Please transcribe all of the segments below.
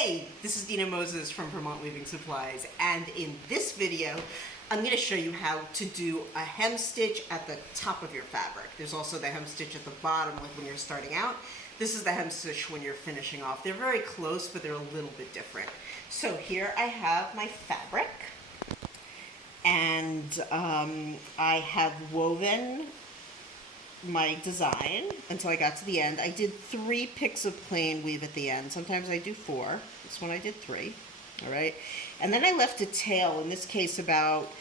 Hey, this is Dina Moses from Vermont Weaving Supplies, and in this video I'm going to show you how to do a hem stitch at the top of your fabric. There's also the hem stitch at the bottom, like when you're starting out. This is the hem stitch when you're finishing off. They're very close, but they're a little bit different. So here I have my fabric, and I have woven my design until I got to the end. I did 3 picks of plain weave at the end. Sometimes I do 4. This one I did 3. All right. And then I left a tail, in this case about,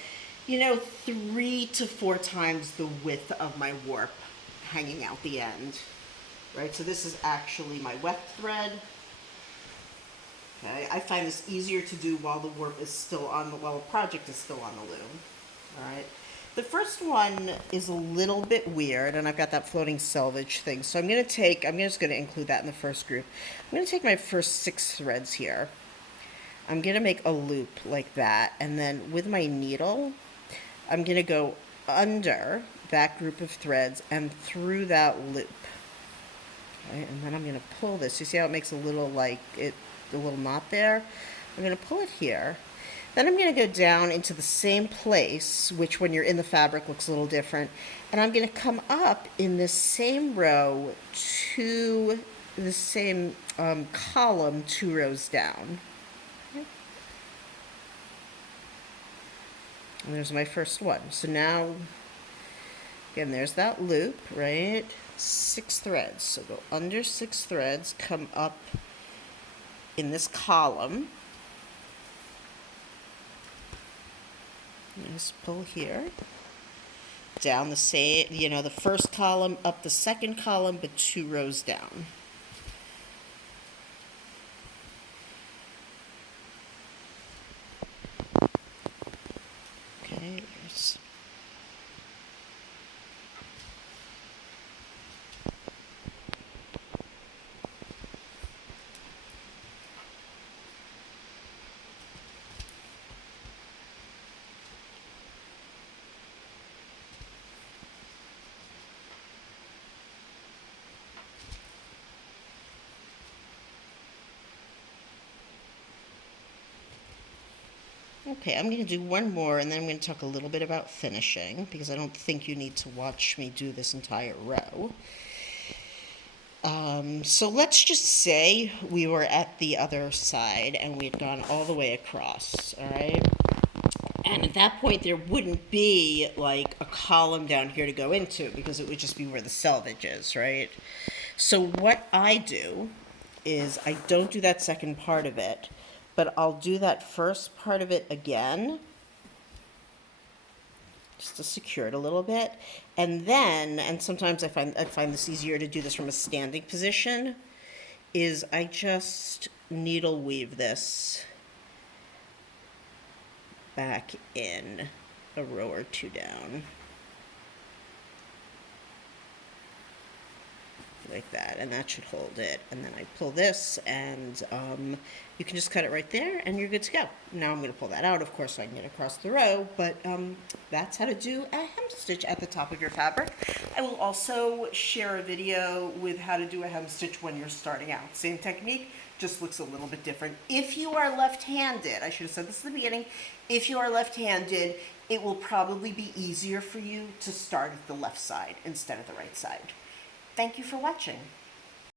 3 to 4 times the width of my warp hanging out the end. Right. So this is actually my weft thread. Okay. I find this easier to do while the warp is still on while the project is still on the loom. All right. The first one is a little bit weird, and I've got that floating selvage thing. So I'm just going to include that in the first group. I'm going to take my first 6 threads here. I'm going to make a loop like that, and then with my needle, I'm going to go under that group of threads and through that loop. Okay, and then I'm going to pull this. You see how it makes a little knot there? I'm going to pull it here. Then I'm going to go down into the same place, which when you're in the fabric looks a little different, and I'm going to come up in this same row to the same column 2 rows down. Okay. And there's my first one. So now, again, there's that loop, right? 6 threads. So go under 6 threads, come up in this column. Just pull here, down the same, the first column, up the second column, but 2 rows down. Okay, there's Okay, I'm going to do one more, and then I'm going to talk a little bit about finishing, because I don't think you need to watch me do this entire row. So let's just say we were at the other side, and we'd gone all the way across, all right? And at that point, there wouldn't be, like, a column down here to go into, because it would just be where the selvage is, right? So what I do is I don't do that second part of it, but I'll do that first part of it again, just to secure it a little bit. And then, and sometimes I find this easier to do this from a standing position, is I just needle weave this back in a row or 2 down. Like that, and that should hold it. And then I pull this, and you can just cut it right there, and you're good to go. Now I'm going to pull that out, of course, so I can get across the row, but that's how to do a hem stitch at the top of your fabric. I will also share a video with how to do a hem stitch when you're starting out. Same technique, just looks a little bit different. If you are left-handed, I should have said this at the beginning, if you are left-handed, it will probably be easier for you to start at the left side instead of the right side. Thank you for watching.